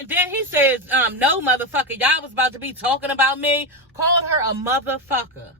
And then he says, no, motherfucker, y'all was about to be talking about me. Called her a motherfucker.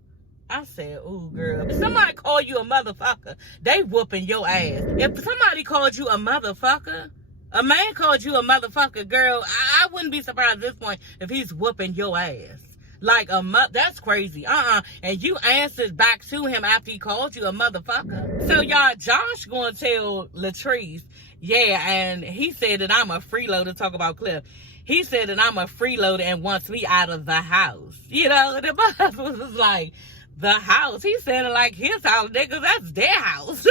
I said, ooh, girl. If somebody call you a motherfucker, they whooping your ass. If somebody called you a motherfucker, a man called you a motherfucker, girl, I wouldn't be surprised at this point if he's whooping your ass. Like that's crazy. And you answered back to him after he called you a motherfucker. So y'all, Josh gonna tell Latrice, yeah, and he said that I'm a freeloader, talk about Cliff. He said that I'm a freeloader and wants me out of the house. You know, the boss was like, the house. He said it like his house, nigga, that's their house.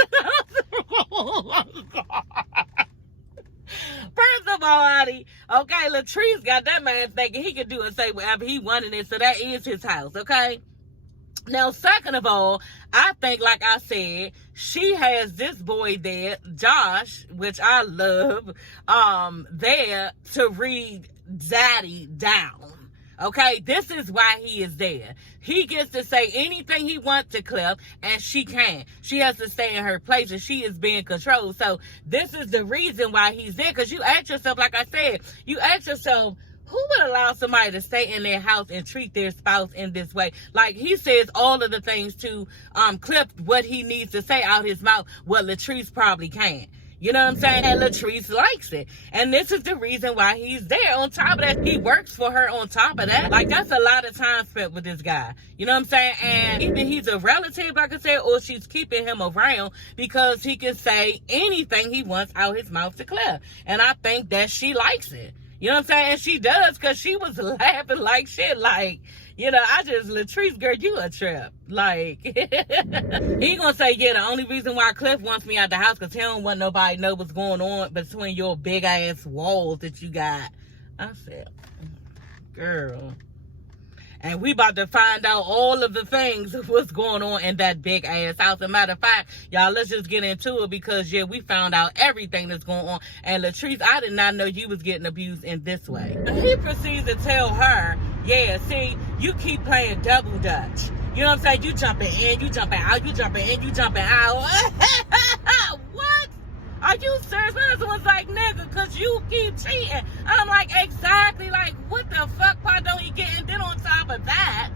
First of all, Addie, okay, Latrice got that man thinking he could do and say whatever he wanted it, so that is his house, okay? Now, second of all, I think, like I said, she has this boy there, Josh, which I love, there to read Zaddie down. Okay, this is why he is there. He gets to say anything he wants to Cliff, and she can't. She has to stay in her place, and she is being controlled. So this is the reason why he's there. Because you ask yourself, like I said, you ask yourself, who would allow somebody to stay in their house and treat their spouse in this way? Like, he says all of the things to Cliff, what he needs to say out his mouth, what Latrice probably can't. You know what I'm saying? And Latrice likes it. And this is the reason why he's there. On top of that, he works for her on top of that. Like, that's a lot of time spent with this guy. You know what I'm saying? And either he's a relative, like I said, or she's keeping him around because he can say anything he wants out his mouth to Cliff. And I think that she likes it. You know what I'm saying? And she does, because she was laughing like shit. Like, you know, Latrice, girl, you a trip. Like, he gonna say, yeah, the only reason why Cliff wants me out the house because he don't want nobody to know what's going on between your big ass walls that you got. I said, girl. And we about to find out all of the things of what's going on in that big ass house. As a matter of fact, y'all, let's just get into it because, yeah, we found out everything that's going on. And Latrice, I did not know you was getting abused in this way. And he proceeds to tell her, yeah, see, you keep playing double dutch. You know what I'm saying? You jumping in, you jumping out, you jumping in, you jumping out. What? Are you serious? My husband was like, nigga, because you keep cheating. I'm like, exactly. Like, what the fuck part don't he get? And then on top of that,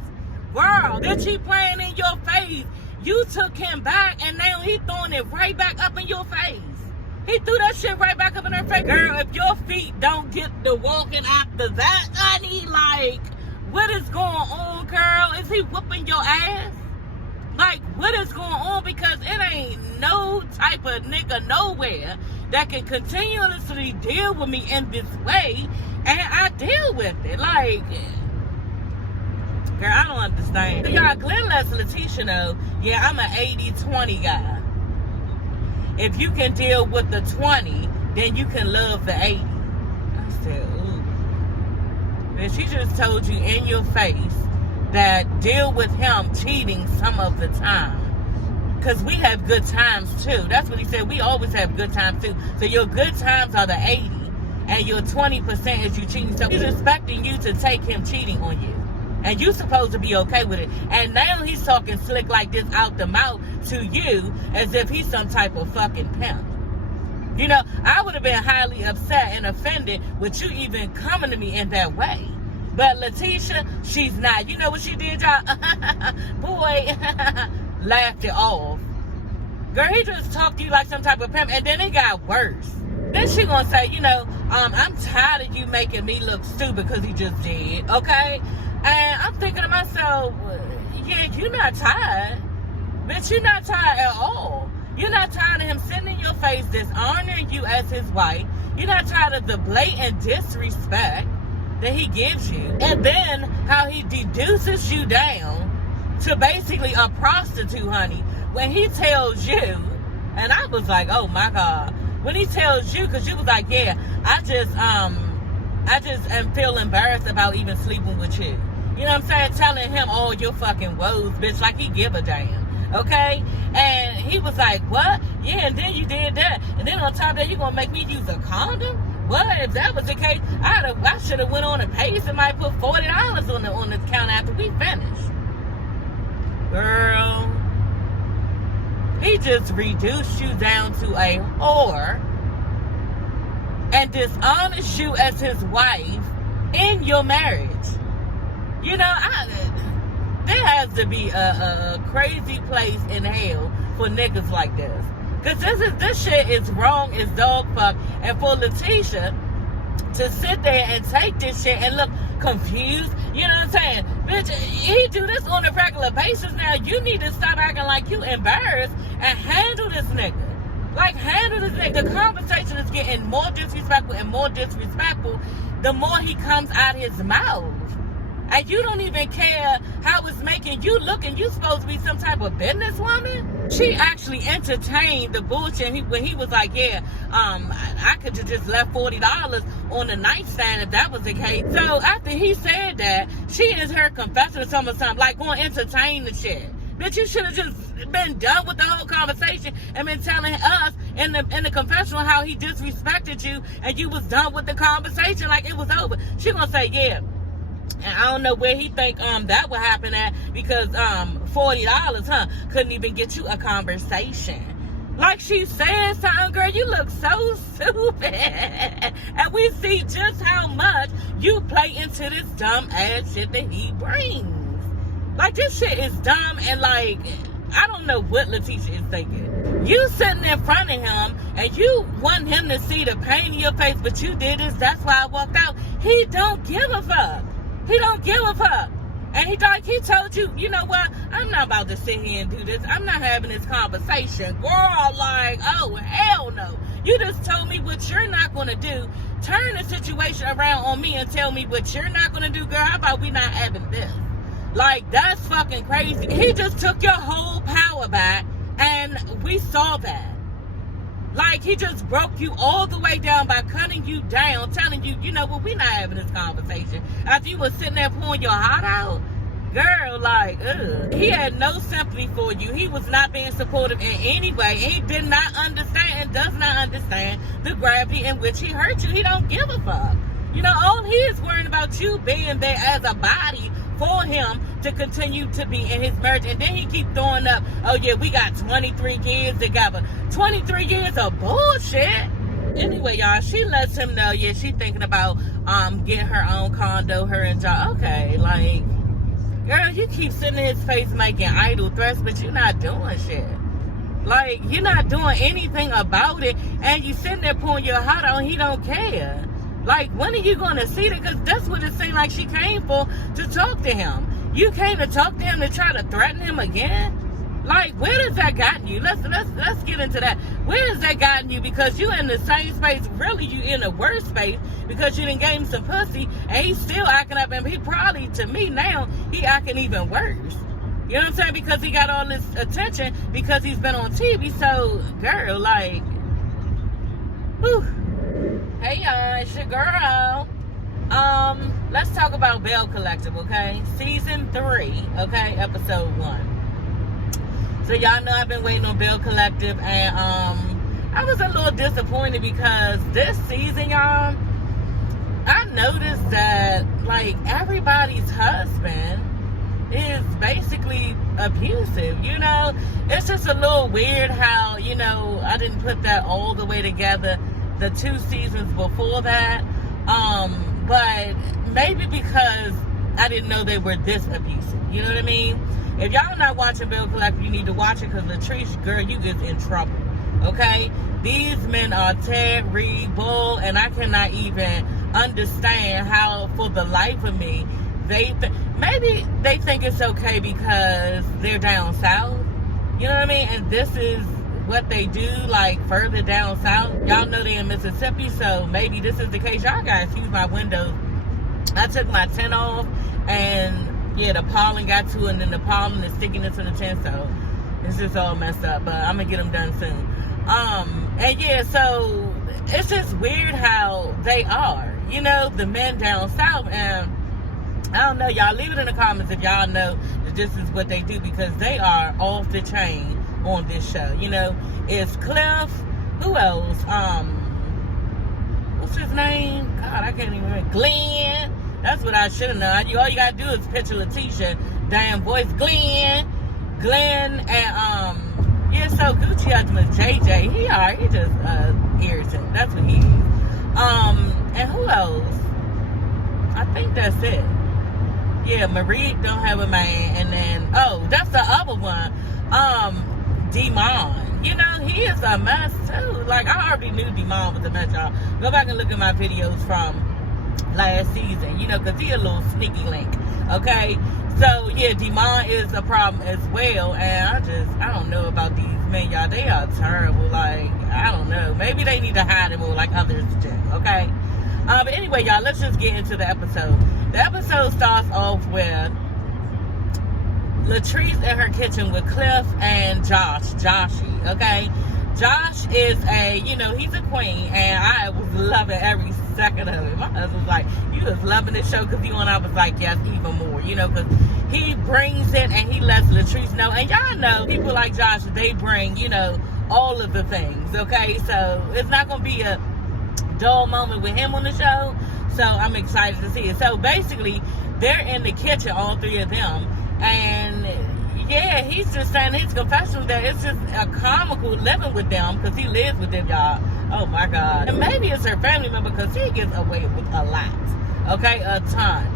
girl, then she playing in your face. You took him back, and now he throwing it right back up in your face. He threw that shit right back up in her face. Girl, if your feet don't get the walking after that, honey, like, what is going on, girl? Is he whooping your ass? Like, what is going on? Because it ain't no type of nigga nowhere that can continuously deal with me in this way, and I deal with it. Like, girl, I don't understand. Y'all, Glenn lets Letitia know, yeah, I'm an 80-20 guy. If you can deal with the 20, then you can love the 80. I said, ooh. And she just told you in your face that deal with him cheating some of the time. Because we have good times too. That's what he said. We always have good times too. So your good times are the 80 and your 20% is you cheating. So he's expecting you to take him cheating on you. And you're supposed to be okay with it. And now he's talking slick like this out the mouth to you as if he's some type of fucking pimp. You know, I would have been highly upset and offended with you even coming to me in that way. But Letitia, she's not. You know what she did, y'all? Boy, laughed it off. Girl, he just talked to you like some type of pimp, and then it got worse. Then she gonna say, you know, I'm tired of you making me look stupid because he just did, okay? And I'm thinking to myself, yeah, you're not tired. Bitch, you're not tired at all. You're not tired of him sitting in your face dishonoring you as his wife. You're not tired of the blatant disrespect that he gives you, and then how he deduces you down to basically a prostitute, honey, when he tells you, and I was like, oh my God, when he tells you, because you was like, yeah, I just am feel embarrassed about even sleeping with you. You know what I'm saying? Telling him all your fucking woes, bitch, like he give a damn, okay? And he was like, what? Yeah, and then you did that, and then on top of that, you gonna make me use a condom? What? If that was the case, I should have went on a pace and might put $40 on the counter after we finished. Girl, he just reduced you down to a whore and dishonest you as his wife in your marriage. You know, there has to be a crazy place in hell for niggas like this. Because this shit is wrong as dog fuck. And for Letitia to sit there and take this shit and look confused, you know what I'm saying? Bitch, he do this on a regular basis now. You need to stop acting like you embarrassed and handle this nigga. Like, handle this nigga. The conversation is getting more disrespectful and more disrespectful the more he comes out his mouth. And you don't even care how it's making you look, and you supposed to be some type of businesswoman. She actually entertained the bullshit when he was like, yeah, I could have just left $40 on the nightstand if that was the case. So after he said that, she is her confessor or something, like, going to entertain the shit. Bitch, you should have just been done with the whole conversation and been telling us in the confessional how he disrespected you, and you was done with the conversation like it was over. She gonna say, yeah. And I don't know where he think that would happen at, because $40, couldn't even get you a conversation. Like she said something, girl, you look so stupid. And we see just how much you play into this dumb ass shit that he brings. Like, this shit is dumb, and like, I don't know what Letitia is thinking. You sitting in front of him and you want him to see the pain in your face, but you did this, that's why I walked out. He don't give a fuck. He don't give a fuck. And he told you, you know what? I'm not about to sit here and do this. I'm not having this conversation. Girl, like, oh, hell no. You just told me what you're not going to do. Turn the situation around on me and tell me what you're not going to do, girl. How about we not having this? Like, that's fucking crazy. He just took your whole power back, and we saw that. Like, he just broke you all the way down by cutting you down, telling you, you know what, we're not having this conversation. After you was sitting there pouring your heart out, girl, like, ugh. He had no sympathy for you. He was not being supportive in any way. He did not understand and does not understand the gravity in which he hurt you. He don't give a fuck. You know, all he is worrying about you being there as a body for him to continue to be in his marriage. And then he keep throwing up, oh yeah, we got 23 years together. 23 years of bullshit. Anyway, y'all, she lets him know, yeah, she thinking about getting her own condo, her and John. Okay, like, girl, you keep sitting in his face making idle threats, but you're not doing shit. Like, you're not doing anything about it, and you sitting there pouring your heart out, and he don't care. Like, when are you going to see that? Because that's what it seemed like she came for, to talk to him. You came to talk to him to try to threaten him again? Like, where does that gotten you? Let's get into that. Where has that gotten you? Because you in the same space, really you in a worse space, because you done gave him some pussy, and he's still acting up, and he probably, to me now, he acting even worse. You know what I'm saying? Because he got all this attention, because he's been on TV. So, girl, like, whew. Hey y'all, it's your girl. Let's talk about Belle Collective, okay? Season 3, okay? Episode 1. So y'all know I've been waiting on Belle Collective, and I was a little disappointed because this season, y'all, I noticed that, like, everybody's husband is basically abusive, you know? It's just a little weird how, you know, I didn't put that all the way together the 2 seasons before that, but maybe because I didn't know they were this abusive, you know what I mean? If y'all not watching Belle Collective, you need to watch it, because Latrice, girl, you is in trouble, okay? These men are terrible, and I cannot even understand how, for the life of me, maybe they think it's okay because they're down south, you know what I mean? And this is what they do, like, further down south. Y'all know they in Mississippi, so maybe this is the case. Y'all guys excuse my windows. I took my tent off, and yeah, the pollen got to it, and then the pollen is sticking into the tent, so it's just all messed up, but I'm gonna get them done soon. And yeah, so it's just weird how they are, you know, the men down south. And I don't know, y'all, leave it in the comments if y'all know that this is what they do, because they are off the chain on this show. You know, it's Cliff, who else? What's his name? God, I can't even remember. Glenn. That's what I should have known. All you gotta do is picture Letitia, damn voice. Glenn, and yeah, so Gucci husband JJ, he just irritant. That's what he is. And who else? I think that's it. Yeah, Marie don't have a man, and then that's the other one. Demon. You know, he is a mess too. Like, I already knew Demon was a mess, y'all. Go back and look at my videos from last season, you know, because he a little sneaky link. Okay? So, yeah, Demon is a problem as well. And I don't know about these men, y'all. They are terrible. Like, I don't know. Maybe they need to hide them more like others do. Okay? But anyway, y'all, let's just get into the episode. The episode starts off with Latrice in her kitchen with Cliff and Joshy, okay? Josh is he's a queen, and I was loving every second of it. My husband was like, you was loving this show because you and I was like, yes, even more, you know, because he brings it and he lets Latrice know. And y'all know, people like Josh, they bring, you know, all of the things, okay? So it's not going to be a dull moment with him on the show. So I'm excited to see it. So basically, they're in the kitchen, all three of them. And yeah, he's just saying his confession that it's just a comical living with them because he lives with them, y'all. Oh my God. And maybe it's her family member because he gets away with a lot. Okay, a ton.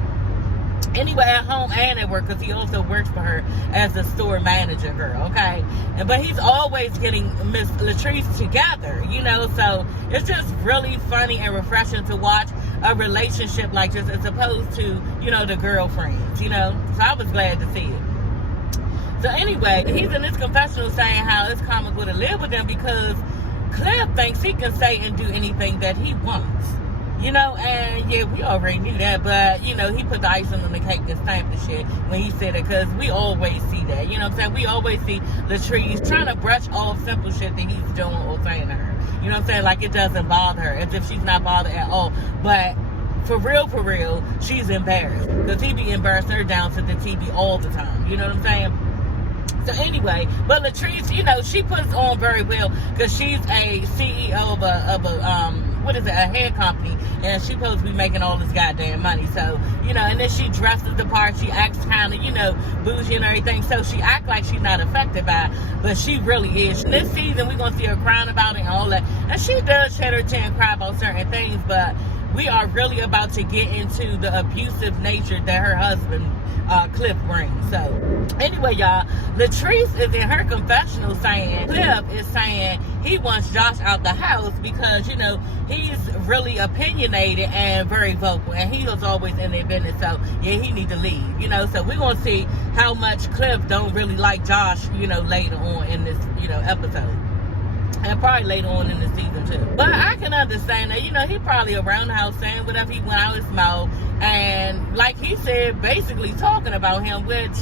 Anyway, at home and at work, because he also works for her as a store manager girl, okay? But he's always getting Miss Latrice together, you know? So it's just really funny and refreshing to watch a relationship like this as opposed to, you know, the girlfriends, you know? So I was glad to see it. So anyway, he's in this confessional saying how it's comical to live with them because Cliff thinks he can say and do anything that he wants. You know, and yeah, we already knew that, but, you know, he put the icing on the cake and stamped the shit when he said it, because we always see that, you know what I'm saying? We always see Latrice trying to brush off simple shit that he's doing or saying to her. You know what I'm saying? Like, it doesn't bother her, as if she's not bothered at all. But for real, she's embarrassed, because he be embarrassing her down to the TV all the time. You know what I'm saying? So anyway, but Latrice, you know, she puts on very well, because she's a CEO of a hair company, and she's supposed to be making all this goddamn money. So, you know, and then she dresses the part, she acts kind of, you know, bougie and everything, so she acts like she's not affected by it, but she really is. This season, we're going to see her crying about it and all that, and she does shed her tear and cry about certain things, but we are really about to get into the abusive nature that her husband, Cliff, brings. So, anyway, y'all, Latrice is in her confessional saying, Cliff is saying he wants Josh out the house because, you know, he's really opinionated and very vocal, and he was always in their business, so, yeah, he need to leave, you know. So, we're going to see how much Cliff don't really like Josh, you know, later on in this, you know, episode. And probably later on in the season too. But I can understand that, you know, he probably around the house saying whatever he went out his mouth. And like he said, basically talking about him, which,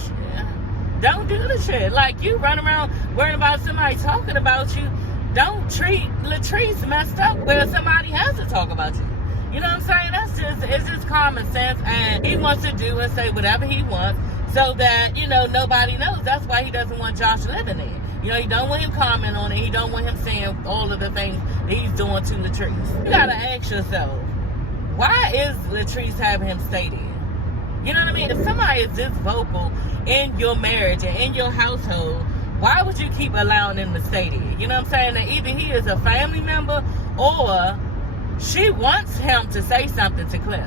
don't do the shit. Like, you run around worrying about somebody talking about you. Don't treat Latrice messed up where somebody has to talk about you. You know what I'm saying? It's just common sense. And he wants to do and say whatever he wants so that, you know, nobody knows. That's why he doesn't want Josh living there. You know, he don't want him commenting on it. He don't want him saying all of the things that he's doing to Latrice. You gotta ask yourself, why is Latrice having him stay there? You know what I mean? If somebody is this vocal in your marriage and in your household, why would you keep allowing him to stay there? You know what I'm saying? That either he is a family member or she wants him to say something to Cliff.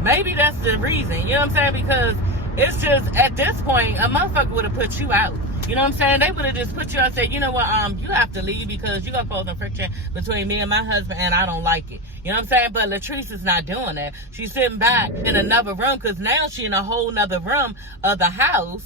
Maybe that's the reason. You know what I'm saying? Because it's just, at this point, a motherfucker would have put you out. You know what I'm saying? They would have just put you out and said, you know what, you have to leave because you're going to cause some friction between me and my husband, and I don't like it. You know what I'm saying? But Latrice is not doing that. She's sitting back in another room because now she's in a whole nother room of the house,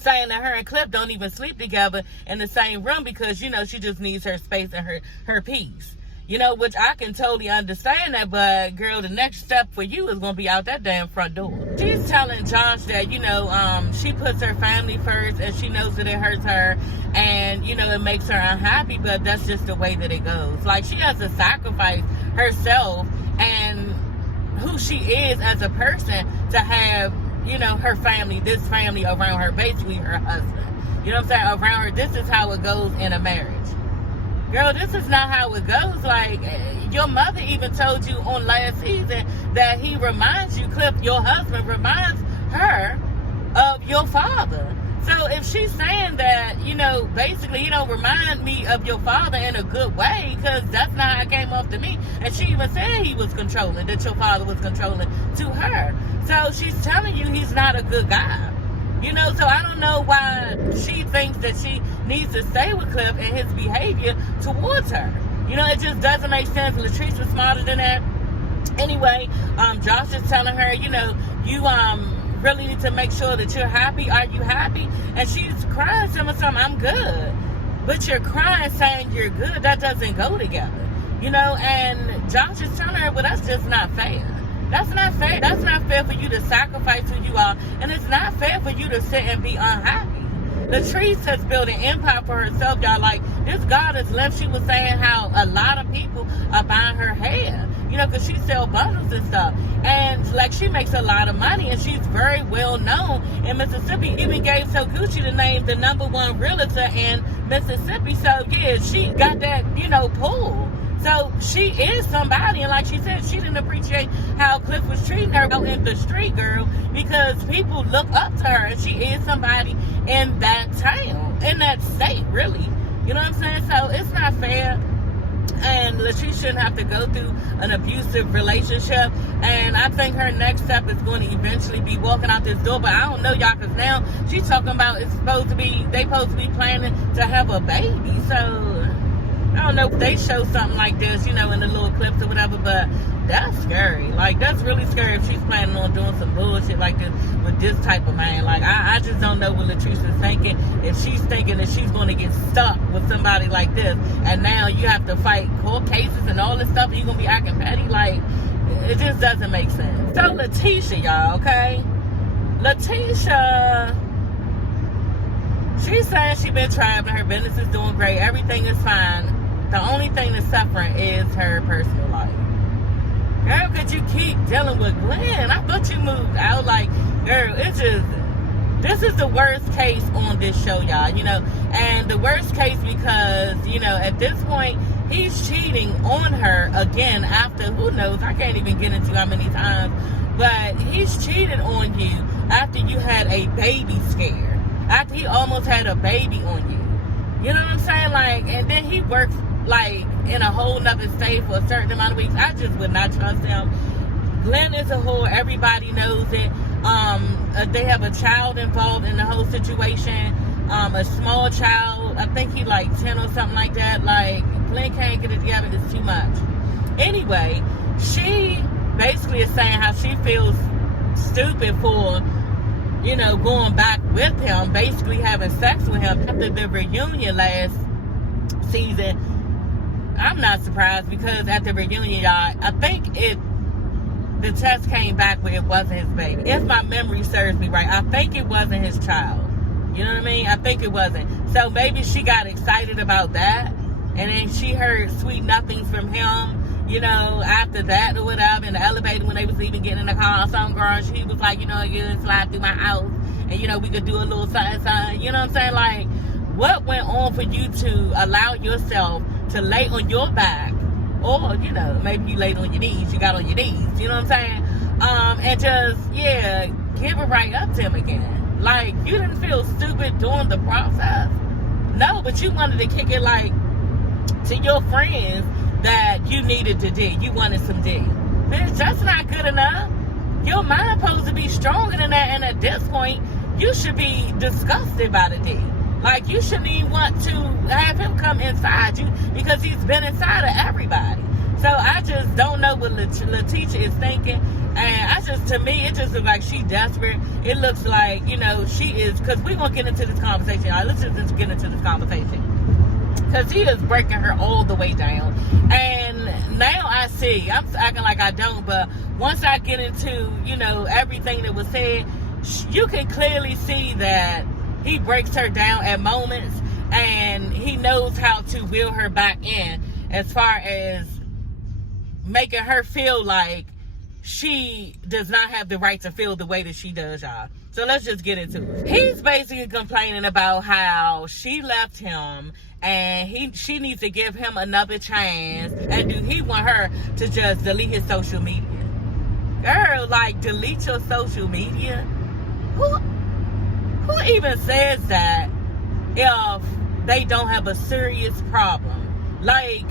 saying that her and Cliff don't even sleep together in the same room because, you know, she just needs her space and her peace. You know, which I can totally understand that, but girl, the next step for you is going to be out that damn front door. She's telling Josh that, you know, she puts her family first and she knows that it hurts her and, you know, it makes her unhappy, but that's just the way that it goes. Like, she has to sacrifice herself and who she is as a person to have, you know, her family, this family around her, basically her husband. You know what I'm saying? Around her. This is how it goes in a marriage. Girl, this is not how it goes. Like, your mother even told you on last season that he reminds you, Cliff, your husband reminds her of your father. So if she's saying that, you know, basically, you don't remind me of your father in a good way, because that's not how it came off to me. And she even said he was controlling, that your father was controlling to her. So she's telling you he's not a good guy. You know, so I don't know why she thinks that she needs to stay with Cliff and his behavior towards her. You know, it just doesn't make sense. Latrice was smarter than that. Anyway, Josh is telling her, you know, you really need to make sure that you're happy. Are you happy? And she's crying, something, I'm good. But you're crying saying you're good. That doesn't go together. You know, and Josh is telling her, well, that's just not fair. That's not fair. That's not fair for you to sacrifice who you are. And it's not fair for you to sit and be unhappy. Latrice has built an empire for herself, y'all. Like, this goddess left, she was saying how a lot of people are buying her hair, you know, because she sells bundles and stuff. And, like, she makes a lot of money, and she's very well known in Mississippi. Even gave Gucci the name the #1 realtor in Mississippi. So, yeah, she got that, you know, pull. So she is somebody, and like she said, she didn't appreciate how Cliff was treating her out in the street, girl, because people look up to her, and she is somebody in that town, in that state, really. You know what I'm saying? So it's not fair, and Latrice shouldn't have to go through an abusive relationship. And I think her next step is going to eventually be walking out this door. But I don't know, y'all, because now she's talking about they supposed to be planning to have a baby. So I don't know if they show something like this, you know, in the little clips or whatever, but that's scary. Like, that's really scary if she's planning on doing some bullshit like this with this type of man. Like, I just don't know what Latrice is thinking. If she's thinking that she's going to get stuck with somebody like this, and now you have to fight court cases and all this stuff, and you're going to be acting petty, like, it just doesn't make sense. So, Letitia, y'all, okay? Letitia, she's saying she's been traveling, her business is doing great, everything is fine. The only thing that's suffering is her personal life. Girl, could you keep dealing with Glenn? I thought you moved out. Like, girl, it's just, this is the worst case on this show, y'all, you know. And the worst case because, you know, at this point, he's cheating on her again after, who knows, I can't even get into how many times, but he's cheated on you after you had a baby scare, after he almost had a baby on you. You know what I'm saying? Like, and then he works, like, in a whole nother state for a certain amount of weeks. I just would not trust him. Glenn is a whore. Everybody knows it. They have a child involved in the whole situation. A small child. I think he like 10 or something like that. Like, Glenn can't get it together. It's too much. Anyway, she basically is saying how she feels stupid for, you know, going back with him, basically having sex with him after the reunion last season. I'm not surprised, because at the reunion, y'all, I think the test came back where it wasn't his baby. If my memory serves me right, I think it wasn't his child. You know what I mean? I think it wasn't. So maybe she got excited about that, and then she heard sweet nothings from him, you know, after that or whatever, in the elevator when they was even getting in the car or something, girl. She was like, you know, you can slide through my house, and, you know, we could do a little something, you know what I'm saying? Like, what went on for you to allow yourself to lay on your back, or, you know, maybe you laid on your knees, you got on your knees, you know what I'm saying? And just, yeah, give it right up to him again. Like, you didn't feel stupid during the process. No, but you wanted to kick it, like, to your friends that you needed to dig. You wanted some dig. Bitch, that's not good enough. Your mind supposed to be stronger than that, and at this point, you should be disgusted by the dig. Like, you shouldn't even want to have him come inside you, because he's been inside of everybody. So I just don't know what Letitia is thinking. And to me, it just looks like she's desperate. It looks like, you know, she is, because we're going to get into this conversation. All right, let's just get into this conversation. Because he is breaking her all the way down. And now I see, I'm acting like I don't, but once I get into, you know, everything that was said, you can clearly see that he breaks her down at moments, and he knows how to wheel her back in, as far as making her feel like she does not have the right to feel the way that she does, y'all. So let's just get into it. He's basically complaining about how she left him, and she needs to give him another chance, and do he want her to just delete his social media? Girl, like, delete your social media? Who Who even says that if they don't have a serious problem? Like,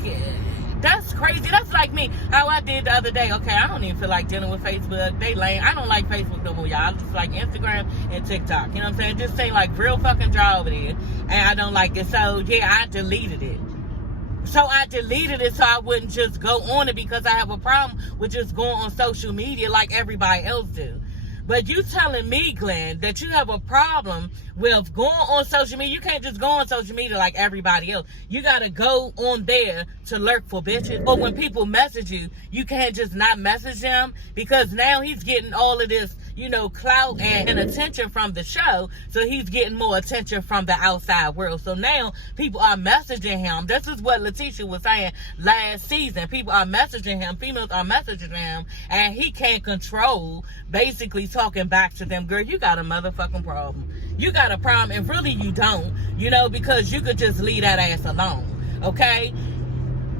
that's crazy. That's like me, how I did the other day. Okay, I don't even feel like dealing with Facebook. They lame. I don't like Facebook no more, y'all. I just like Instagram and TikTok. You know what I'm saying? Just saying, like, real fucking dry over there. And I don't like it. So, yeah, I deleted it. So I wouldn't just go on it, because I have a problem with just going on social media like everybody else do. But you telling me, Glenn, that you have a problem with going on social media. You can't just go on social media like everybody else. You got to go on there to lurk for bitches. Or when people message you, you can't just not message them, because now he's getting all of this, you know, clout and attention from the show. So he's getting more attention from the outside world. So now people are messaging him. This is what Latrice was saying last season. People are messaging him. Females are messaging him. And he can't control basically talking back to them. Girl, you got a motherfucking problem. You got a problem, and really you don't, you know, because you could just leave that ass alone, okay?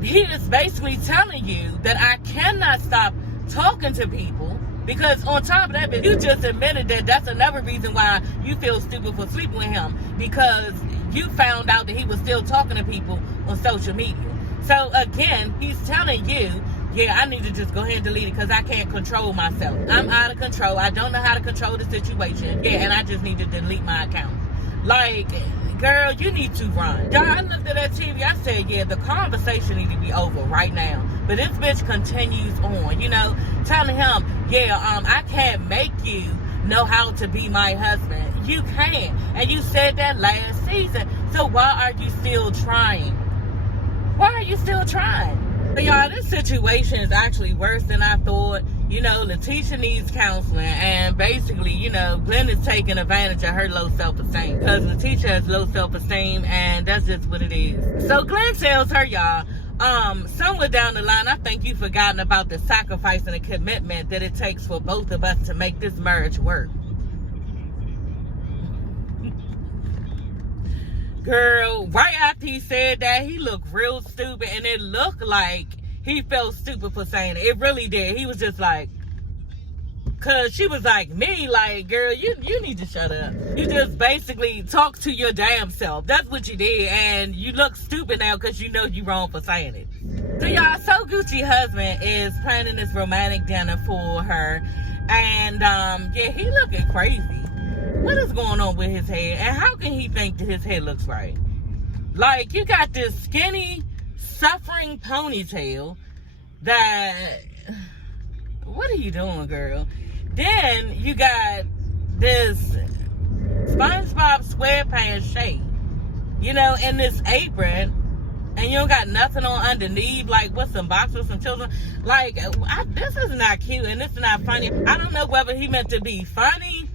He is basically telling you that I cannot stop talking to people, because on top of that, you just admitted that that's another reason why you feel stupid for sleeping with him, because you found out that he was still talking to people on social media. So again, he's telling you, yeah, I need to just go ahead and delete it, because I can't control myself. I'm out of control. I don't know how to control the situation. Yeah, and I just need to delete my account. Like, girl, you need to run. Y'all, I looked at that TV. I said, yeah, the conversation needs to be over right now. But this bitch continues on, you know, telling him, yeah, I can't make you know how to be my husband. You can't. And you said that last season. So why are you still trying? Why are you still trying? But y'all, this situation is actually worse than I thought. You know, Letitia needs counseling, and basically, you know, Glenn is taking advantage of her low self-esteem, because Letitia has low self-esteem, and that's just what it is. So Glenn tells her, y'all, somewhere down the line, I think you've forgotten about the sacrifice and the commitment that it takes for both of us to make this marriage work. Girl, right after he said that, he looked real stupid, and it looked like he felt stupid for saying it. It really did. He was just like, because she was like, me, like, girl, you need to shut up. You just basically talk to your damn self. That's what you did, and you look stupid now because you know you wrong for saying it. So, y'all, So Gucci husband is planning this romantic dinner for her, and, yeah, he looking crazy. What is going on with his head? And how can he think that his head looks right? Like, you got this skinny, suffering ponytail that... What are you doing, girl? Then you got this SpongeBob SquarePants shape, you know, in this apron, and you don't got nothing on underneath, like with some boxers, some children. Like, this is not cute, and this is not funny. I don't know whether he meant to be funny,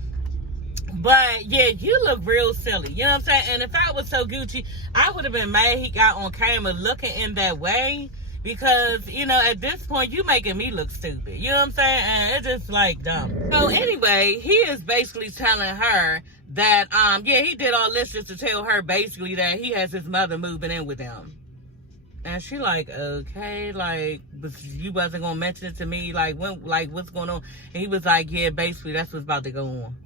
but yeah, you look real silly. You know what I'm saying? And if I was So Gucci, I would have been mad he got on camera looking in that way. Because, you know, at this point, you making me look stupid. You know what I'm saying? And it's just, like, dumb. So, anyway, he is basically telling her that, yeah, he did all this just to tell her, basically, that he has his mother moving in with him. And she like, okay, like, but you wasn't going to mention it to me? Like, when, like, what's going on? And he was like, yeah, basically, that's what's about to go on.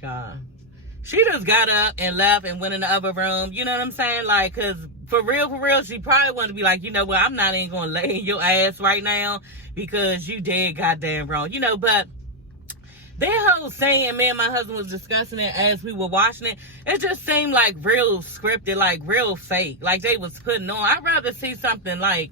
God. She just got up and left and went in the other room. You know what I'm saying? Like, because for real, she probably wanted to be like, you know what, I'm not even going to lay in your ass right now because you did goddamn wrong. You know, but that whole scene, and me and my husband was discussing it as we were watching it, it just seemed like real scripted, like real fake. Like they was putting on. I'd rather see something like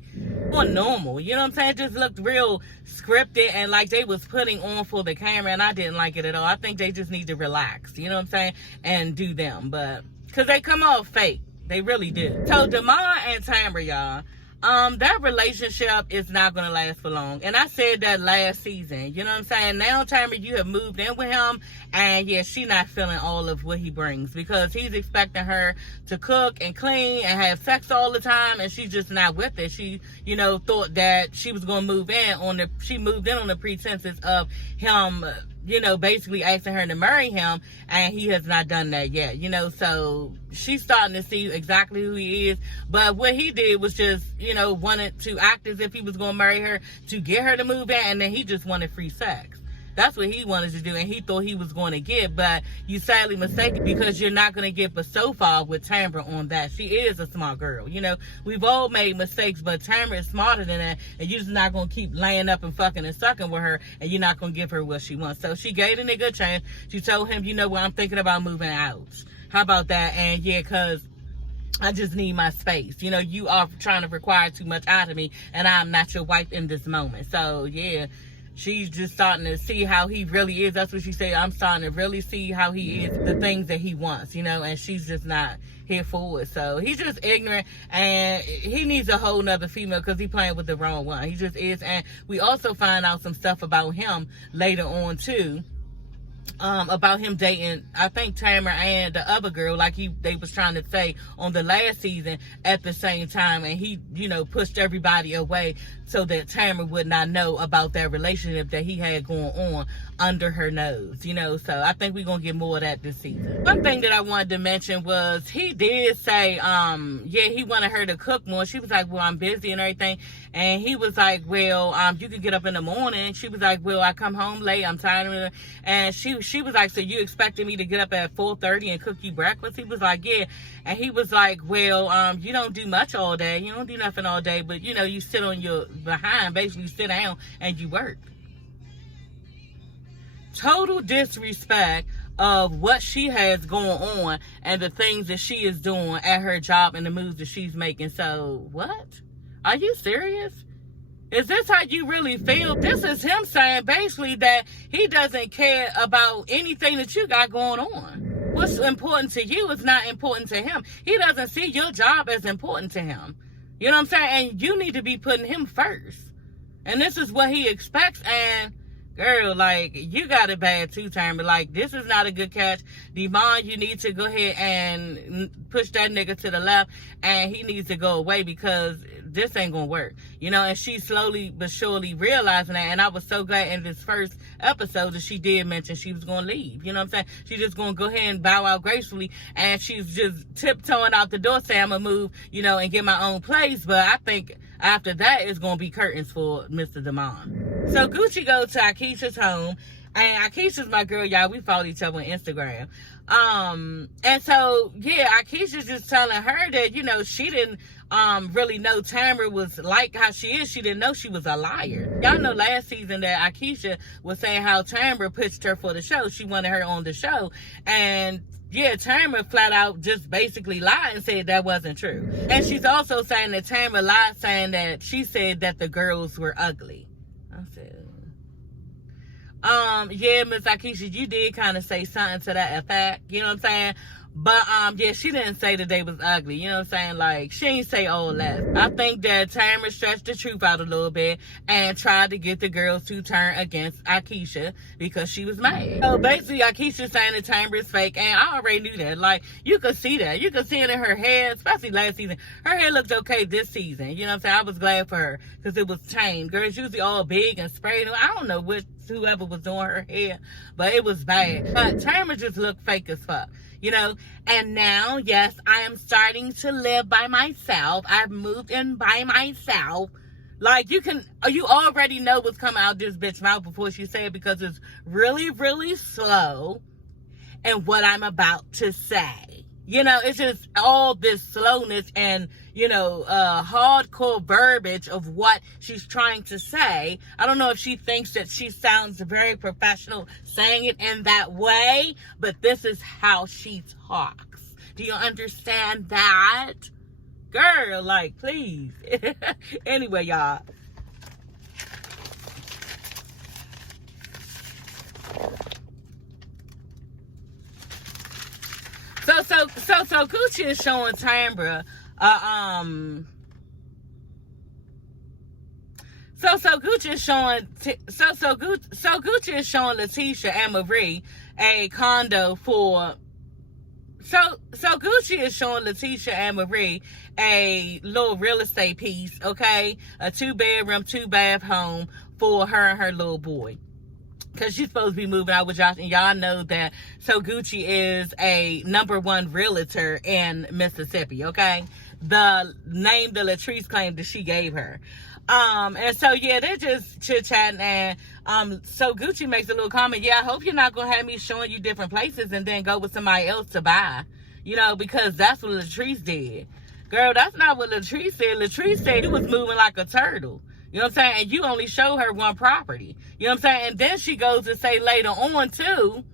more normal. You know what I'm saying? It just looked real scripted and like they was putting on for the camera, and I didn't like it at all. I think they just need to relax, you know what I'm saying, and do them. But because they come off fake. They really do. So Damar and Tamara, y'all, that relationship is not going to last for long. And I said that last season. You know what I'm saying? Now, Tamara, you have moved in with him. And, yeah, she not feeling all of what he brings. Because he's expecting her to cook and clean and have sex all the time. And she's just not with it. She, you know, thought that she was going to move in on the... She moved in on the pretenses of him... you know, basically asking her to marry him, and he has not done that yet, you know, so she's starting to see exactly who he is, but what he did was just, you know, wanted to act as if he was going to marry her to get her to move in, and then he just wanted free sex. That's what he wanted to do, and he thought he was going to get, but you sadly mistaken, because you're not going to get but so far with Tamra on that. She is a smart girl. You know, we've all made mistakes, but Tamra is smarter than that, and you're just not going to keep laying up and fucking and sucking with her, and you're not going to give her what she wants. So she gave the nigga a chance. She told him, you know what, I'm thinking about moving out. How about that? And yeah, because I just need my space. You know, you are trying to require too much out of me, and I'm not your wife in this moment. So yeah, she's just starting to see how he really is. That's what she said. I'm starting to really see how he is, the things that he wants, you know, and she's just not here for it. So he's just ignorant, and he needs a whole nother female because he's playing with the wrong one. He just is. And we also find out some stuff about him later on too. About him dating, I think, Tamra and the other girl, like they was trying to say on the last season at the same time, and he, you know, pushed everybody away so that Tamra would not know about that relationship that he had going on under her nose, you know. So I think we're gonna get more of that this season. One thing that I wanted to mention was he did say, yeah, he wanted her to cook more. She was like, well, I'm busy and everything. And he was like, well, you could get up in the morning. She was like, well, I come home late, I'm tired of it. And she was like, so you expected me to get up at 4:30 and cook you breakfast? He was like, yeah. And he was like, well, you don't do much all day. You don't do nothing all day, but you know, you sit on your behind, basically you sit down and you work. Total disrespect of what she has going on and the things that she is doing at her job and the moves that she's making. So what? Are you serious? Is this how you really feel? This is him saying basically that he doesn't care about anything that you got going on. What's important to you is not important to him. He doesn't see your job as important to him. You know what I'm saying? And you need to be putting him first. And this is what he expects. And girl, like, you got it bad too, Tamra. Like, this is not a good catch. Devon, you need to go ahead and push that nigga to the left, and he needs to go away because this ain't gonna work. You know, and she's slowly but surely realizing that, and I was so glad in this first episode that she did mention she was gonna leave. You know what I'm saying? She's just gonna go ahead and bow out gracefully, and she's just tiptoeing out the door saying I'm gonna move, you know, and get my own place. But I think after that, it's gonna be curtains for Mr. Damon. So Gucci goes to Akeisha's home, and Akeisha's my girl, y'all. We follow each other on Instagram. And so, yeah, Akeisha's just telling her that, you know, she didn't really know Tamra was like how she is. She didn't know she was a liar. Y'all know last season that Akeisha was saying how Tamra pitched her for the show. She wanted her on the show. And yeah, Tamra flat out just basically lied and said that wasn't true. And she's also saying that Tamra lied, saying that she said that the girls were ugly. I said, yeah, Miss Akeisha, you did kind of say something to that effect, you know what I'm saying? But, yeah, she didn't say that they was ugly, you know what I'm saying? Like, she ain't say all that. I think that Tamra stretched the truth out a little bit and tried to get the girls to turn against Akeisha because she was mad. So, basically, Akeisha saying that Tamra is fake, and I already knew that. Like, you could see that. You could see it in her hair, especially last season. Her hair looked okay this season, you know what I'm saying? I was glad for her because it was changed. Girls usually all big and sprayed. I don't know whoever was doing her hair, but it was bad. But Tamra just looked fake as fuck. You know, and now, yes, I am starting to live by myself. I've moved in by myself. Like, you already know what's coming out this bitch mouth before she say it because it's really, really slow in what I'm about to say. You know, it's just all this slowness and, you know, hardcore verbiage of what she's trying to say. I don't know if she thinks that she sounds very professional saying it in that way, but this is how she talks. Do you understand that? Girl, like, please. Anyway, y'all. So Gucci is showing Tamra, Gucci is showing Letitia and Marie a condo for. So Gucci is showing Letitia and Marie a little real estate piece, okay, a 2-bedroom, 2-bath home for her and her little boy. Because she's supposed to be moving out with Josh, and y'all know that. So Gucci is a #1 realtor in Mississippi, okay? The name that Latrice claimed that she gave her. And so yeah, they're just chit-chatting, and so Gucci makes a little comment, yeah, I hope you're not gonna have me showing you different places and then go with somebody else to buy, because that's what Latrice did. Girl, that's not what Latrice said. Latrice said you was moving like a turtle. You know what I'm saying? And you only show her one property. You know what I'm saying? And then she goes to say later on too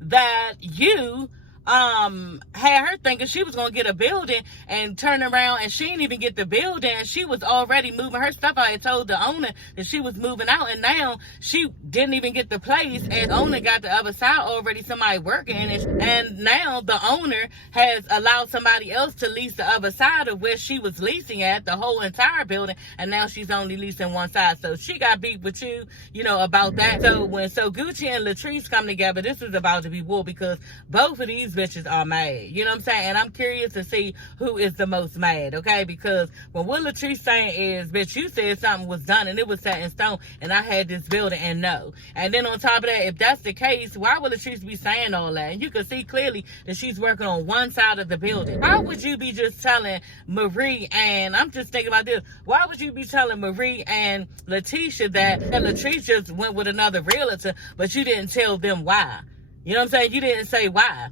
that you had her thinking she was gonna get a building and turn around, and she didn't even get the building, and she was already moving her stuff out. I told the owner that she was moving out, and now she didn't even get the place, and the owner got the other side already, somebody working in it, and now the owner has allowed somebody else to lease the other side of where she was leasing at, the whole entire building, and now she's only leasing one side. So she got beef with you, about that. So when Gucci and Latrice come together, this is about to be war, because both of these bitches are mad. You know what I'm saying? And I'm curious to see who is the most mad, okay? Because when what Latrice saying is, bitch, you said something was done and it was set in stone and I had this building, and no. And then on top of that, if that's the case, why would Latrice be saying all that? And you can see clearly that she's working on one side of the building. Why would you be just telling Marie, and I'm just thinking about this, why would you be telling Marie and Letitia that Latrice just went with another realtor, but you didn't tell them why? You know what I'm saying? You didn't say why.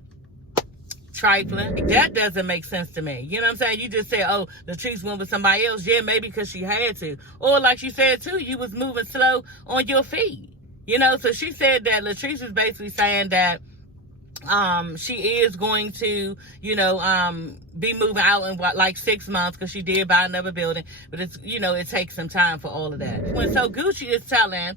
Trifling. That doesn't make sense to me. You know what I'm saying? You just said, oh, Latrice went with somebody else. Yeah, maybe because she had to. Or like she said too, you was moving slow on your feet. So she said that Latrice is basically saying that she is going to, be moving out in like 6 months, because she did buy another building. But it's, it takes some time for all of that. So Gucci is telling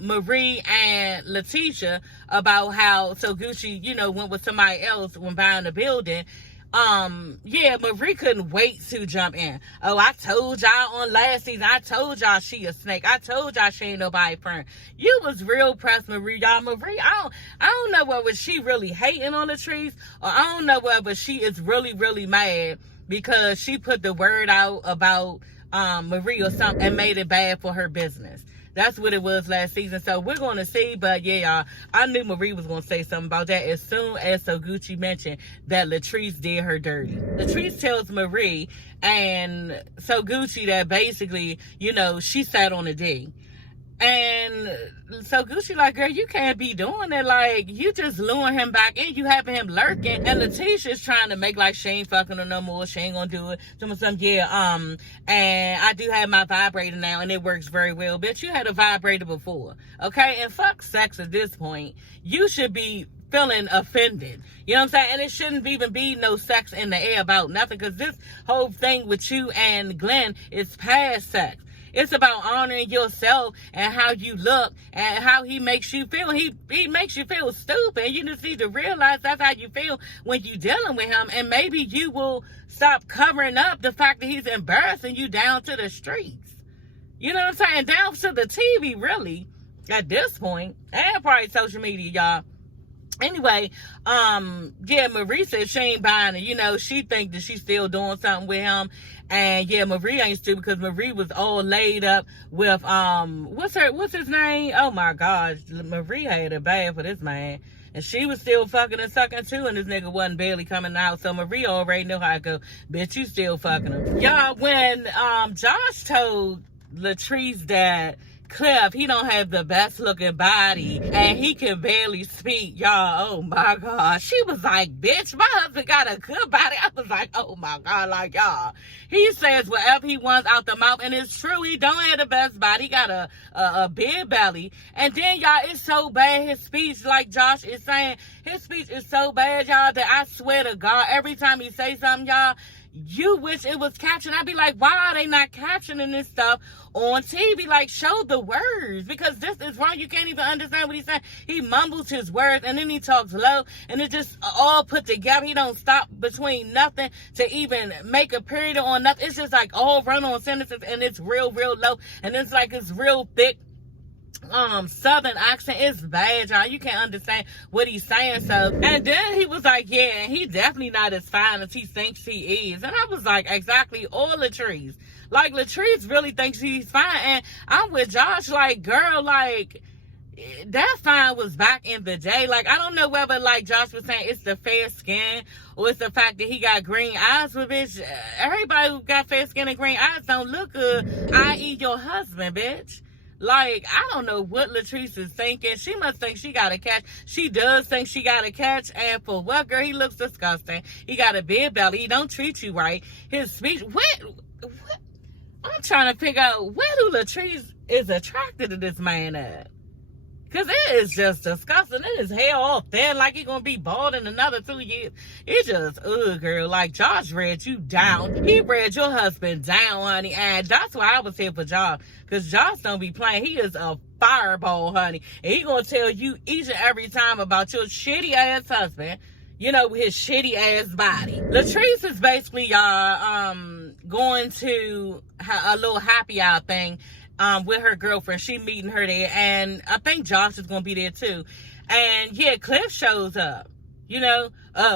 Marie and Letitia about how Gucci, went with somebody else when buying the building. Marie couldn't wait to jump in. Oh, I told y'all on last season, I told y'all she a snake. I told y'all she ain't nobody friend. You was real pressed, Marie. Y'all, Marie, I don't know whether she really hating on Latrice, or I don't know whether she is really, really mad because she put the word out about Marie or something and made it bad for her business. That's what it was last season. So we're going to see. But yeah, y'all, I knew Marie was going to say something about that as soon as Gucci mentioned that Latrice did her dirty. Latrice tells Marie and Gucci that basically, she sat on a D. And so Gucci like, girl, you can't be doing that. Like, you just luring him back in. You having him lurking. And Letitia's trying to make like she ain't fucking her no more. She ain't gonna do it. And I do have my vibrator now and it works very well. Bitch, you had a vibrator before. Okay? And fuck sex at this point. You should be feeling offended. You know what I'm saying? And it shouldn't even be no sex in the air about nothing, because this whole thing with you and Glenn is past sex. It's about honoring yourself and how you look and how he makes you feel. He makes you feel stupid. You just need to realize that's how you feel when you're dealing with him. And maybe you will stop covering up the fact that he's embarrassing you down to the streets. You know what I'm saying? Down to the TV, really, at this point. And probably social media, y'all. Anyway, Marie said she ain't buying it. She think that she's still doing something with him. And Marie ain't stupid, because Marie was all laid up with, what's his name? Oh my gosh. Marie had it bad for this man. And she was still fucking and sucking too, and this nigga wasn't barely coming out. So Marie already knew how to go, bitch, you still fucking him. Y'all, when, Josh told Latrice that Cliff, he don't have the best looking body and he can barely speak, y'all, oh my God. She was like, bitch, my husband got a good body. I was like, oh my God, like, y'all, he says whatever he wants out the mouth, and it's true, he don't have the best body. He got a big belly. And then, y'all, it's so bad, his speech, like Josh is saying, his speech is so bad, y'all, that I swear to God, every time he say something, y'all, you wish it was captioned. I'd be like, why are they not captioning this stuff on TV? Like, show the words, because this is wrong. You can't even understand what he's saying. He mumbles his words and then he talks low, and it just all put together. He don't stop between nothing to even make a period on nothing. It's just like all run on sentences, and it's real low, and it's like it's real thick southern accent. Is bad, y'all. You can't understand what he's saying. So, and then he was like, yeah, he definitely not as fine as he thinks he is. And I was like, exactly, all Latrice. Like, Latrice really thinks he's fine. And I'm with Josh, like, girl, like, that fine was back in the day. Like, I don't know whether, like Josh was saying, it's the fair skin or it's the fact that he got green eyes. But, bitch, everybody who got fair skin and green eyes don't look good, i.e. your husband, bitch. Like, I don't know what Latrice is thinking. She must think she got a catch. She does think she got a catch. And for what, girl? He looks disgusting. He got a big belly. He don't treat you right. His speech, what? I'm trying to figure out where do Latrice is attracted to this man at. Because it is just disgusting. It is hair all thin like he gonna be bald in another 2 years. It just, girl. Like, Josh read you down. He read your husband down, honey. And that's why I was here for Josh. Because Josh don't be playing. He is a fireball, honey. And he gonna tell you each and every time about your shitty ass husband. You know, his shitty ass body. Latrice is basically, y'all, going to a little happy hour thing. With her girlfriend. She meeting her there, and I think Josh is gonna be there too. And yeah, Cliff shows up. You know,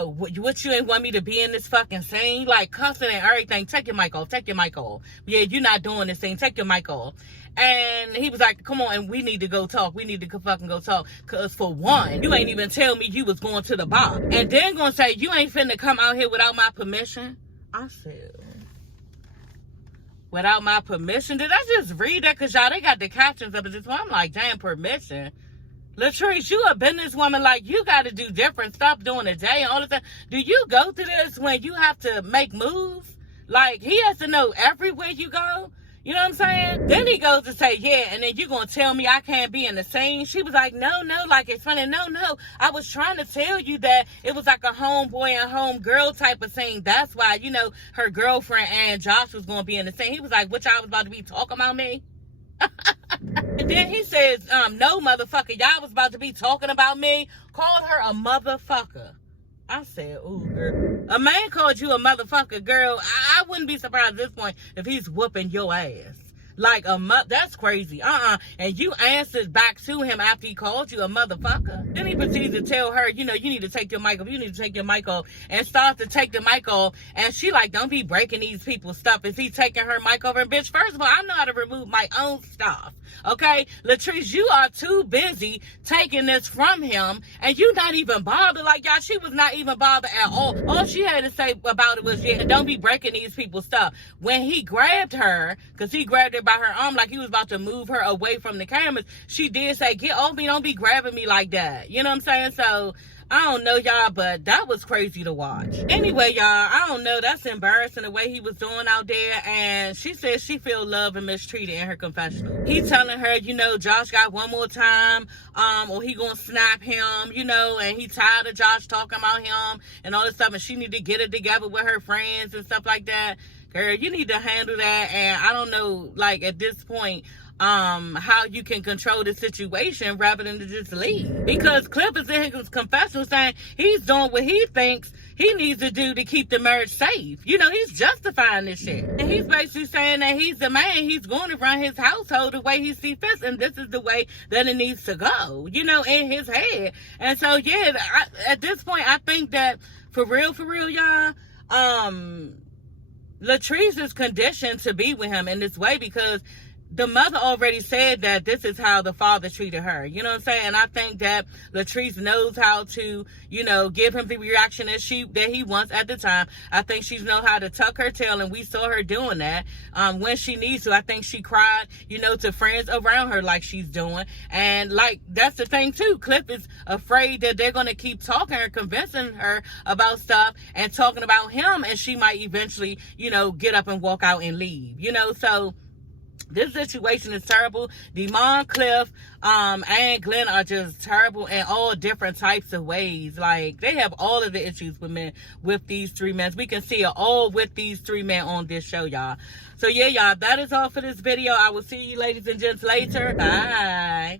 what, you ain't want me to be in this fucking scene? Like, cussing and everything. Take your mic off. Take your mic off. Yeah, you're not doing this thing. Take your mic off. And he was like, come on, and we need to go talk. We need to fucking go talk. Because for one, you ain't even tell me you was going to the bar. And then gonna say, you ain't finna come out here without my permission? I said... without my permission? Did I just read that? Because y'all, they got the captions up at this one. I'm like, damn, permission. Latrice, you a businesswoman. Like, you got to do different stuff during the day and all the time. Do you go through this when you have to make moves? Like, he has to know everywhere you go. You know what I'm saying? Then he goes to say, yeah, and then you going to tell me I can't be in the scene? She was like, no, like, it's funny. No, I was trying to tell you that it was like a homeboy and homegirl type of scene. That's why, you know, her girlfriend and Josh was going to be in the scene. He was like, what, y'all was about to be talking about me? And then he says, no, motherfucker, y'all was about to be talking about me. Called her a motherfucker. I said, ooh, girl. A man called you a motherfucker, girl. I wouldn't be surprised at this point if he's whooping your ass. Like, that's crazy. And you answered back to him after he called you a motherfucker. Then he proceeds to tell her, you know, you need to take your mic off. You need to take your mic off. And starts to take the mic off. And she like, don't be breaking these people's stuff. Is he taking her mic over? And bitch, first of all, I know how to remove my own stuff. Okay? Latrice, you are too busy taking this from him. And you not even bothered. Like, y'all, she was not even bothered at all. All she had to say about it was, yeah, don't be breaking these people's stuff. When he grabbed her, because he grabbed her by her arm like he was about to move her away from the cameras, she did say, get off me, don't be grabbing me like that. You know what I'm saying? So I don't know, y'all, but that was crazy to watch. Anyway, y'all, I don't know, that's embarrassing the way he was doing out there. And she says she feel loved and mistreated in her confessional. He telling her, you know, Josh got one more time, or he gonna snap him, you know, and he tired of Josh talking about him and all this stuff, and she need to get it together with her friends and stuff like that. Girl, you need to handle that. And I don't know, like, at this point, how you can control the situation rather than to just leave. Because Cliff is in his confessional saying he's doing what he thinks he needs to do to keep the marriage safe. You know, he's justifying this shit. And he's basically saying that he's the man. He's going to run his household the way he sees fit. And this is the way that it needs to go, you know, in his head. And so, yeah, at this point, I think that for real, y'all, Latrice is conditioned to be with him in this way because the mother already said that this is how the father treated her. You know what I'm saying? And I think that Latrice knows how to, you know, give him the reaction that he wants at the time. I think she knows how to tuck her tail, and we saw her doing that when she needs to. I think she cried, you know, to friends around her like she's doing. And, like, that's the thing, too. Cliff is afraid that they're going to keep talking her, convincing her about stuff and talking about him, and she might eventually, you know, get up and walk out and leave. You know, so this situation is terrible. Demond, Cliff, and Glenn are just terrible in all different types of ways. Like, they have all of the issues with these three men. We can see it all with these three men on this show, y'all. So, yeah, y'all, that is all for this video. I will see you ladies and gents later. Bye.